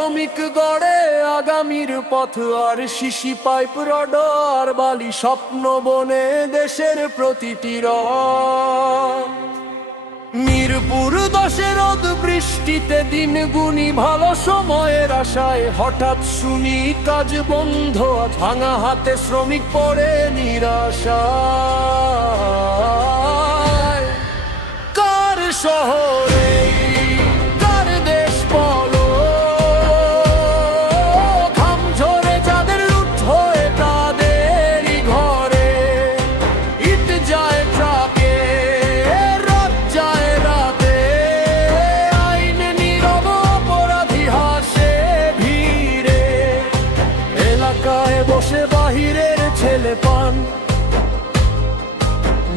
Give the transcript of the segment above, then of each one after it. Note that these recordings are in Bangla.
শ্রমিক গড়ে আগামীর পথ, আর শিশি পাইপ রড আর বালি স্বপ্ন বনে দেশের প্রতিটি রথ। মিরপুর 10 রোদ বৃষ্টিতে দিন গুনি, ভালো সময়ের আশায় হঠাৎ শুনি কাজ বন্ধ। ভাঙা হাতে শ্রমিক পড়ে নিরাশায়। কার শহরে কার দেশ বলো, ঘাম ঝরে যাদের লুট হয়ে তাদেরই ঘরে। ইট যায় ট্রাকে, রাত যায় রাতে, আইন নীরব অপরাধী হাসে ভিড়ে। এলাকায় বসে বাহিরের ছেলে পান,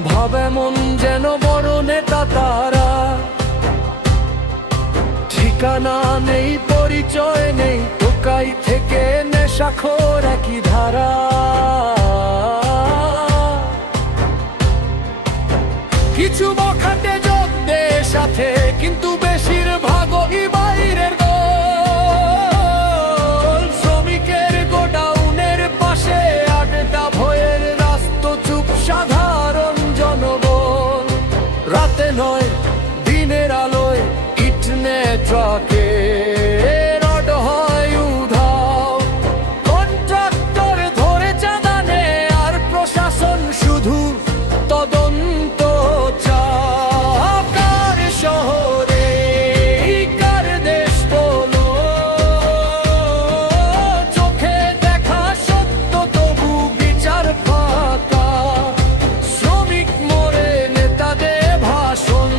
ভাবে মন যেন বড় নেতা তারা। ঠিকানা নেই, পরিচয় নেই, টোকাই থেকে নেশাখোর একই ধারা। কিছু বখাটে যোগ দেশ সাথে, কিন্তু বেশিরভাগই বাইরের দল। শ্রমিকের গোডাউনের পাশে আড্ডা ভয়ের রাস্তা, চুপ সাধারণ জনগণ। রাতে নয় দিনের আলোয় ইট নে ট্রাকে, রড হয় উধাও। কন্ট্রাক্টর ধরে চাঁদা নেয়, আর প্রশাসন শুধু তদন্ত চায়। কার শহরে কার দেশ বলো, চোখে দেখা সত্য তবু বিচার ফাঁকা। শ্রমিক মরে নেতাদের ভাষণ,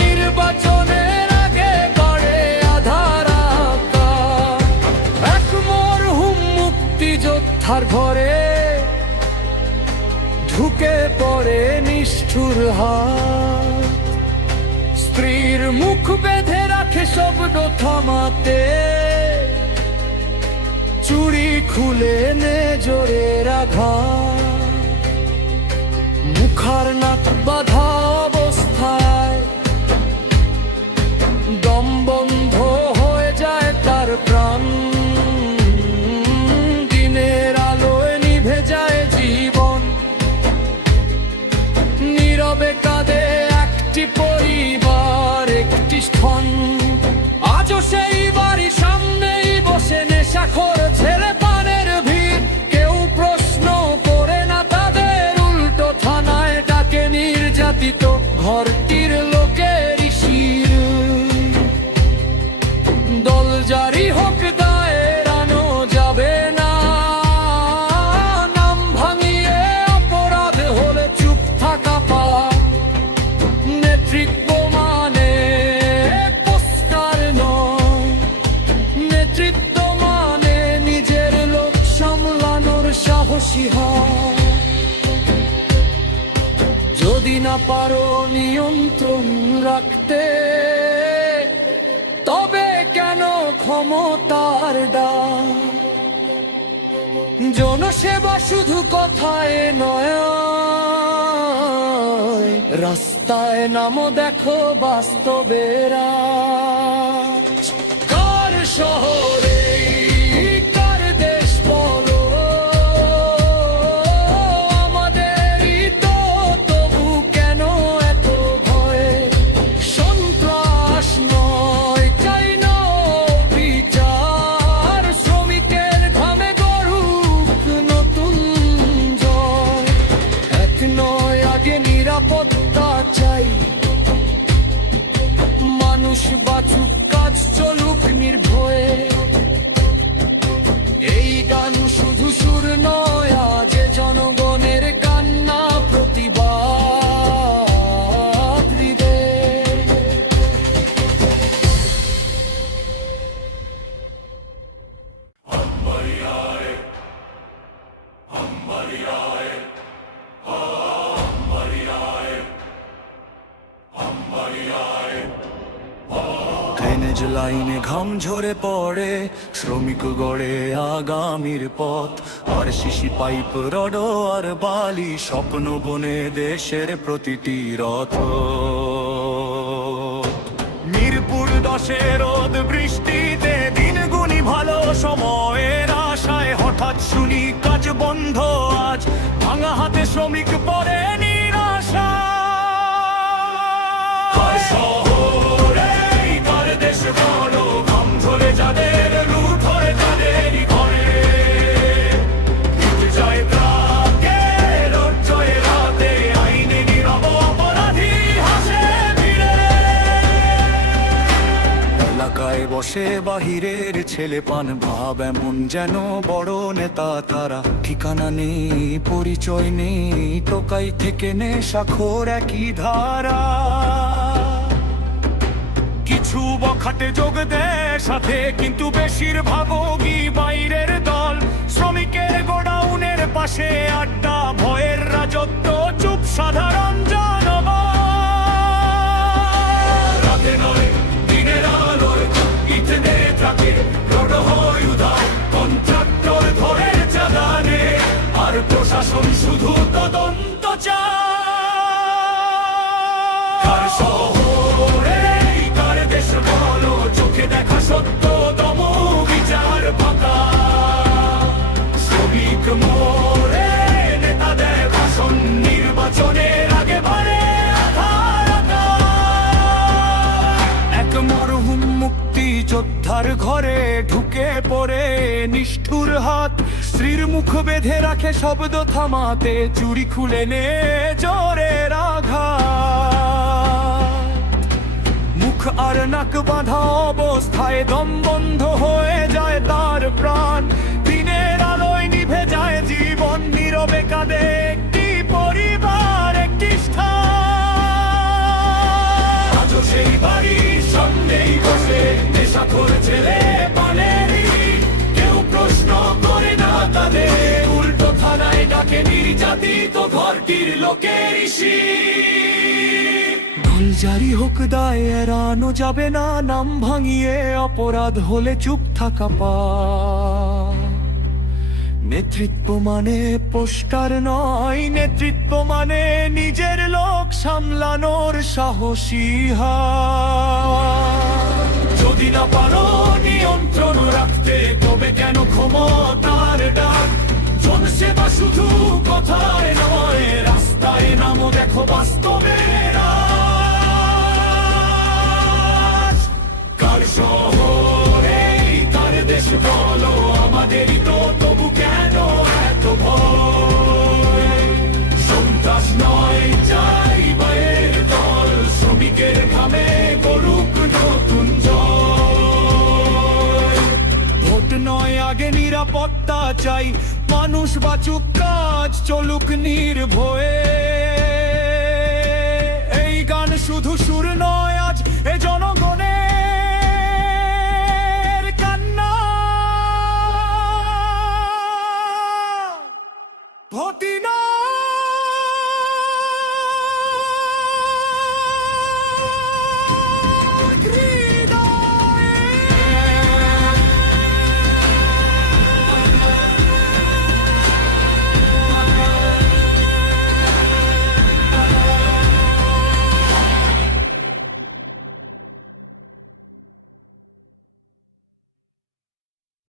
নির্বাচনের আগে বাড়ে আধার আঁকা। এক মরহুম মুক্তিযোদ্ধার ঘরে ঢুকে পড়ে নিষ্ঠুর হাত। স্ত্রীর মুখ বেঁধে রাখে শব্দ থামাতে, চুড়ি খুলে নে জোরের আঘাত। মুখার নাক বাঁধা অবস্থায় দম বন্ধ হয়ে যায় তার প্রাণ। দিনের আলোয় নিভে যায় জীবন, নীরবে কাঁদে একটি পরিবার, একটি স্থন। আজও সেই বাড়ি সামনেই বসে নেশাখোর ছেলে পানের ভিড়। কেউ প্রশ্ন করে না তাদের, উল্টো থানায় ডাকে নির্যাতিত ঘরটির লোকের শির। দল জারি হোক দায়ে এড়ানো যাবে না, নাম ভাঙিয়ে অপরাধ হলে চুপ থাকা পা। নেতৃত্ব মানে পোস্টার নয়, নেতৃত্ব মানে নিজের লোক সামলানোর সাহসী হয়। যদি না পারো নিয়ন্ত্রণ রাখতে, তবে কেন ক্ষমতার ডাক? জনসেবা শুধু কথায় নয়, রাস্তায় নামো দেখো বাস্তবের আজ। কার শহরে কার দেশ বলো, আমাদেরই তো, তবু কেন এত ভয়? সন্ত্রাস নয়, চাই না বিচার। শ্রমিকের ঘামে গড়ুক নতুন জয়। এক নয় আগে নিরাপত্তা চাই, মানুষ বাঁচুক, কাজ চলুক নির্ভয়ে। এই গান শুধু সুর নয়, আজ জনগণের কান্না প্রতিবাদ হৃদয়ে। ট্রেনেজ লাইনে ঘাম ঝরে পড়ে, শ্রমিক গড়ে আগামীর পথ। আর শিশি পাইপ রড আর বালি স্বপ্ন বনে দেশের প্রতিটি রথ। মিরপুর 10 রোদ বন্ধ আজ ভাঙা হাতে শ্রমিক পরে নিরাশা শহরে তার দেশ বলো ঘাম ঝরে যাদের লুট হয়ে তাদেরই ঘরে যায় প্রাকে লজ্জয়ে রাতে আইনে নীরব অপরাধী হাসে ভিড়ে এলাকায় বসে বাহিরের ছেলে পান ভাব এমন যেন বড় নেতা তারা ঠিকানা নেই পরিচয় নেই টোকাই থেকে নেশাখোর একই ধারা কিছু বখাটে যোগ দেয় সাথে কিন্তু বেশিরভাগই বাইরের দল শ্রমিকের গোডাউনের পাশে আড্ডা ভয়ের রাজত্ব চুপ সাধারণ জনগণ রাতে নয় দিনের আলোয় ইটনে ট্রাকে রোড হয় উধাও কন্ট্রাক্টর ধরে চাঁদানে আর প্রশাসন শুধু তদন্ত চায় শহরে কার দেশ বলো চোখে দেখা সত্য দম বিচার ফাঁকা শ্রমিক মোরে নেতা দেয় ভাষণ নির্বাচনের আগে বারে এক মরহুম মুক্তি যোদ্ধার ঘরে ঢুকে পড়ে নিষ্ঠুর হাত স্ত্রীর মুখ বেঁধে রাখে শব্দ থামাতে চুরি খুলে নে জোরের আঘাত মুখ আর নাক বাঁধা অবস্থায় দম বন্ধ হয়ে যায় তার প্রাণ দিনের আলোয় নিভে যায় জীবন নীরবে কাঁদে একটি পরিবার একটি স্থান আজও সেই বাড়ির সামনেই বসে নেশাখোর ছেলে পানেরই কেউ প্রশ্ন করে না তাদের উল্টো থানায় ডাকে নির্যাতিত ঘরটির লোকের ঢোল জারি হোক দায় এড়ানো যাবে না নাম ভাঙিয়ে অপরাধ হলে চুপ থাকা পা নেতৃত্ব মানে পোস্টার নয় নেতৃত্ব মানে নিজের লোক সামলানোর সাহসী যদি না পারো নিয়ন্ত্রণ রাখতে তবে কেন ক্ষমতার ডাক জনসেবা শুধু কথায় নয় রাস্তায় নামো দেখো বাস্তবে কার শহরে কার দেশ বলো আমাদেরই তো তবু কেন এত ভয় সন্ত্রাস নয় চাই বাইরের দল শ্রমিকের ঘামে করুক নতুন জয় ভোট নয় আগে নিরাপত্তা চাই মানুষ বাঁচুক কাজ চলুক নির্ভয়ে এই গান শুধু সুর নয় আজ এ জনগণ